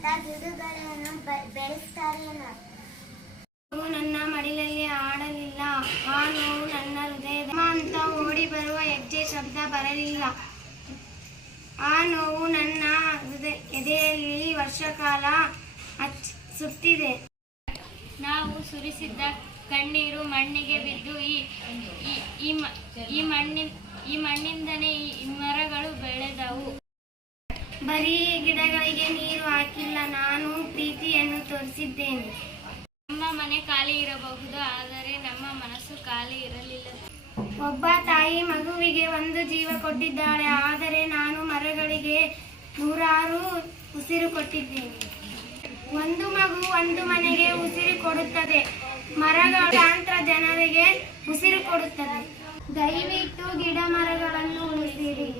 ಅಂತ ಗಿಡಗಳನ್ನು ಬೆಳೆಸ್ತಾರೇನೋ. ನನ್ನ ಮಡಿಲಲ್ಲಿ ಆಡಲಿಲ್ಲ, ಆ ನೋವು ನನ್ನ ಹೃದಯದ ಅಂತ ಓಡಿ ಬರುವ ಹೆಜ್ಜೆ ಶಬ್ದ ಬರಲಿಲ್ಲ. ಆ ನೋವು ನನ್ನ ಎದೆಯಲ್ಲಿ ವರ್ಷಕಾಲ ಸುತ್ತಿದೆ. ನಾವು ಸುರಿಸಿದ್ದ ಕಣ್ಣೀರು ಮಣ್ಣಿಗೆ ಬಿದ್ದು ಈ ಮಣ್ಣಿಂದನೇ ಈ ಮರಗಳು ಬೆಳೆದವು. ಬರೀ ಗಿಡಗಳಿಗೆ ನೀರು ಹಾಕಿಲ್ಲ, ನಾನು ಪ್ರೀತಿಯನ್ನು ತೋರಿಸಿದ್ದೇನೆ. ನಮ್ಮ ಮನೆ ಖಾಲಿ ಇರಬಹುದು, ಆದರೆ ನಮ್ಮ ಮನಸ್ಸು ಖಾಲಿ ಇರಲಿಲ್ಲ. ಒಬ್ಬ ತಾಯಿ ಮಗುವಿಗೆ ಒಂದು ಜೀವ ಕೊಟ್ಟಿದ್ದಾಳೆ, ಆದರೆ ನಾನು ಮರಗಳಿಗೆ 100 ಉಸಿರು ಕೊಟ್ಟಿದ್ದೇನೆ. ಒಂದು ಮಗು ಒಂದು ಮನೆಗೆ ಉಸಿರು ಕೊಡುತ್ತದೆ, ಮರಗಳು ಲಕ್ಷಾಂತರ ಜನರಿಗೆ ಉಸಿರು ಕೊಡುತ್ತದೆ. ದಯವಿಟ್ಟು ಗಿಡ ಮರಗಳನ್ನು ಉಳಿಸಿರಿ.